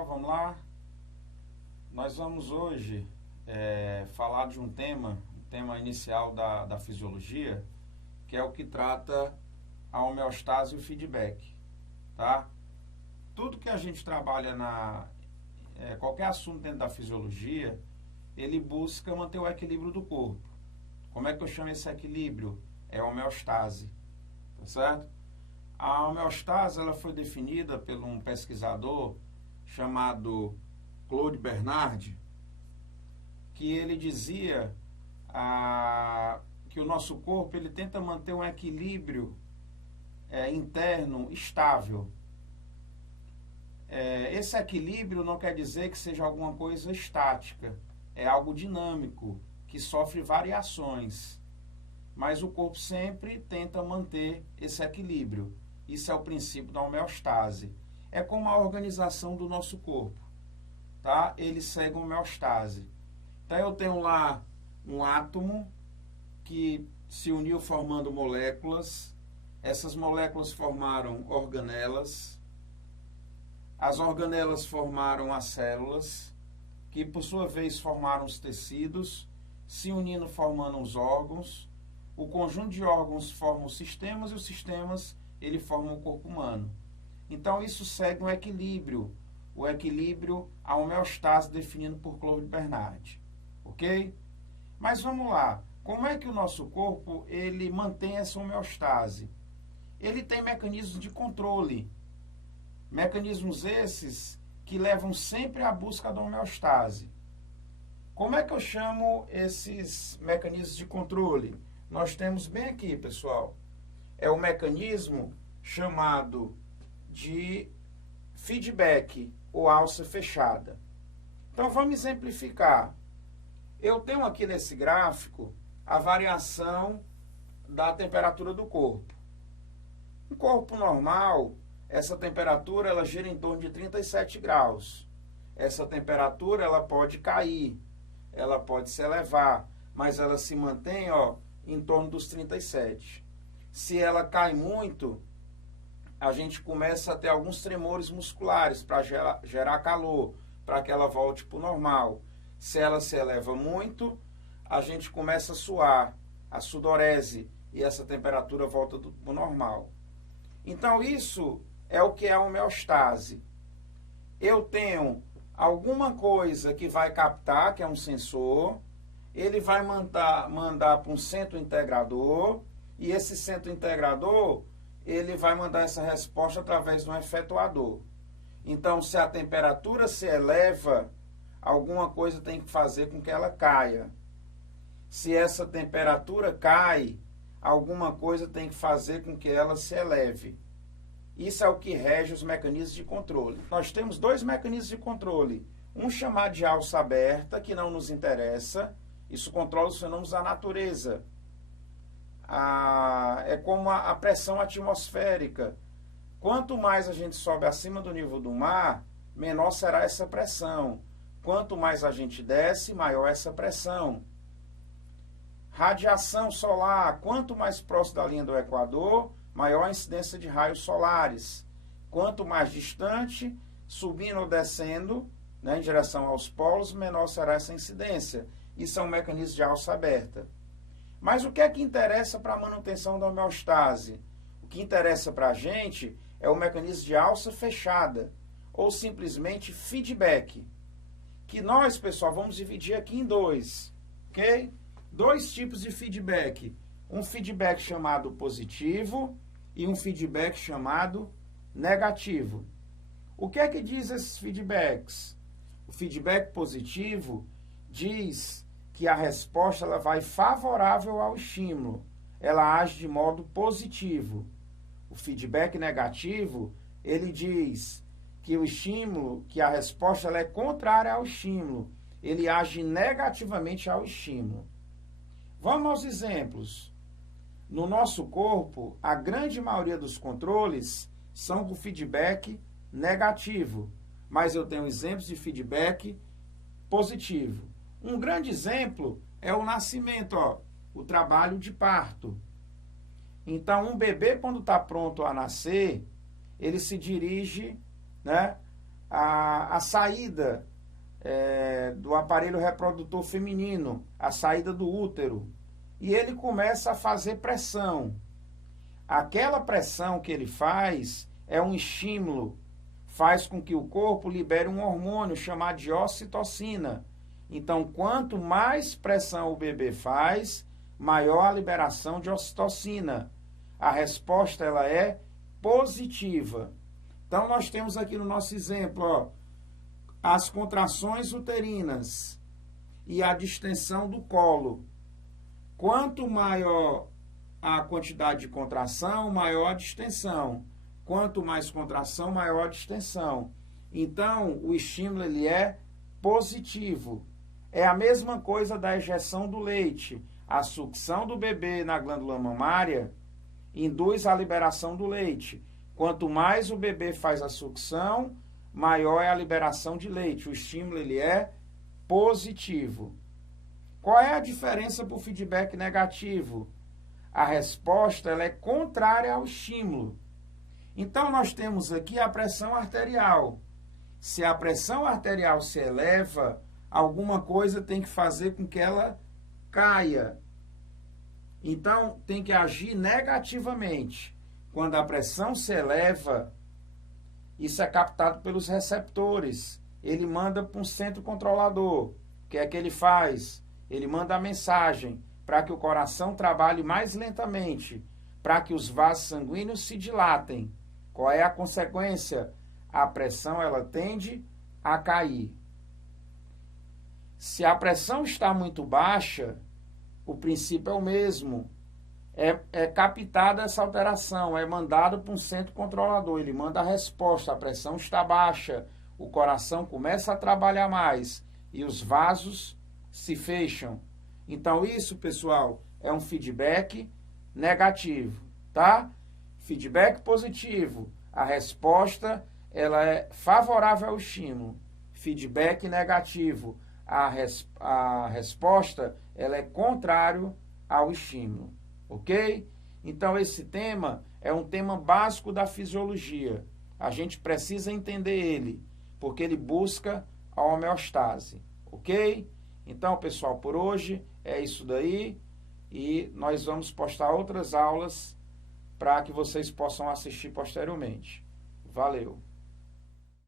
pessoal, vamos lá. Nós vamos hoje falar de um tema inicial da fisiologia, que é o que trata a homeostase e o feedback, tá? Tudo que a gente trabalha qualquer assunto dentro da fisiologia, ele busca manter o equilíbrio do corpo. Como é que eu chamo esse equilíbrio? É homeostase, tá certo? A homeostase ela foi definida por um pesquisador chamado Claude Bernard, que ele dizia que o nosso corpo ele tenta manter um equilíbrio interno estável. Esse equilíbrio não quer dizer que seja alguma coisa estática, é algo dinâmico, que sofre variações, mas o corpo sempre tenta manter esse equilíbrio. Isso é o princípio da homeostase. É como a organização do nosso corpo, tá? Ele segue uma homeostase. Então eu tenho lá um átomo que se uniu formando moléculas. Essas moléculas formaram organelas. As organelas formaram as células, que por sua vez formaram os tecidos, se unindo formando os órgãos. O conjunto de órgãos forma os sistemas e os sistemas ele forma o corpo humano. Então isso segue um equilíbrio, o equilíbrio, a homeostase definido por Claude Bernard, ok? Mas vamos lá, como é que o nosso corpo ele mantém essa homeostase? Ele tem mecanismos de controle, mecanismos esses que levam sempre à busca da homeostase. Como é que eu chamo esses mecanismos de controle? Nós temos bem aqui, pessoal, é o mecanismo chamado de feedback ou alça fechada. Então vamos exemplificar. Eu tenho aqui nesse gráfico a variação da temperatura do corpo. No corpo normal, essa temperatura ela gira em torno de 37 graus. Essa temperatura ela pode cair, ela pode se elevar, mas ela se mantém em torno dos 37. Se ela cai muito, a gente começa a ter alguns tremores musculares para gerar calor, para que ela volte para o normal. Se ela se eleva muito, a gente começa a suar, a sudorese, e essa temperatura volta para o normal. Então isso é o que é a homeostase. Eu tenho alguma coisa que vai captar, que é um sensor, ele vai mandar para um centro integrador, e esse centro integrador, ele vai mandar essa resposta através de um efetuador. Então, se a temperatura se eleva, alguma coisa tem que fazer com que ela caia. Se essa temperatura cai, alguma coisa tem que fazer com que ela se eleve. Isso é o que rege os mecanismos de controle. Nós temos dois mecanismos de controle. Um chamado de alça aberta, que não nos interessa. Isso controla os fenômenos da natureza. É como a pressão atmosférica. Quanto mais a gente sobe acima do nível do mar, menor será essa pressão. Quanto mais a gente desce, maior essa pressão. Radiação solar. Quanto mais próximo da linha do Equador, maior a incidência de raios solares. Quanto mais distante, subindo ou descendo, em direção aos polos, menor será essa incidência. Isso é um mecanismo de alça aberta. Mas o que é que interessa para a manutenção da homeostase? O que interessa para a gente é o mecanismo de alça fechada, ou simplesmente feedback, que nós, pessoal, vamos dividir aqui em dois, ok? Dois tipos de feedback. Um feedback chamado positivo e um feedback chamado negativo. O que é que diz esses feedbacks? O feedback positivo diz que a resposta ela vai favorável ao estímulo, ela age de modo positivo. O feedback negativo, ele diz que o estímulo, que a resposta ela é contrária ao estímulo, ele age negativamente ao estímulo. Vamos aos exemplos. No nosso corpo, a grande maioria dos controles são com feedback negativo, mas eu tenho exemplos de feedback positivo. Um grande exemplo é o nascimento, o trabalho de parto. Então, um bebê, quando está pronto a nascer, ele se dirige a saída do aparelho reprodutor feminino, a saída do útero, e ele começa a fazer pressão. Aquela pressão que ele faz é um estímulo, faz com que o corpo libere um hormônio chamado de ocitocina. Então, quanto mais pressão o bebê faz, maior a liberação de ocitocina. A resposta ela é positiva. Então, nós temos aqui no nosso exemplo, ó, as contrações uterinas e a distensão do colo. Quanto maior a quantidade de contração, maior a distensão. Quanto mais contração, maior a distensão. Então, o estímulo ele é positivo. É a mesma coisa da ejeção do leite. A sucção do bebê na glândula mamária induz a liberação do leite. Quanto mais o bebê faz a sucção, maior é a liberação de leite. O estímulo ele é positivo. Qual é a diferença para o feedback negativo? A resposta ela é contrária ao estímulo. Então, nós temos aqui a pressão arterial. Se a pressão arterial se eleva, alguma coisa tem que fazer com que ela caia. Então, tem que agir negativamente. Quando a pressão se eleva, isso é captado pelos receptores. Ele manda para um centro controlador. O que é que ele faz? Ele manda a mensagem para que o coração trabalhe mais lentamente, para que os vasos sanguíneos se dilatem. Qual é a consequência? A pressão ela tende a cair. Se a pressão está muito baixa, o princípio é o mesmo. É captada essa alteração, é mandado para um centro controlador. Ele manda a resposta, a pressão está baixa, o coração começa a trabalhar mais e os vasos se fecham. Então isso, pessoal, é um feedback negativo, tá? Feedback positivo, a resposta ela é favorável ao estímulo. Feedback negativo, a resposta ela é contrário ao estímulo, ok? Então esse tema é um tema básico da fisiologia. A gente precisa entender ele, porque ele busca a homeostase, ok? Então, pessoal, por hoje é isso daí e nós vamos postar outras aulas para que vocês possam assistir posteriormente. Valeu!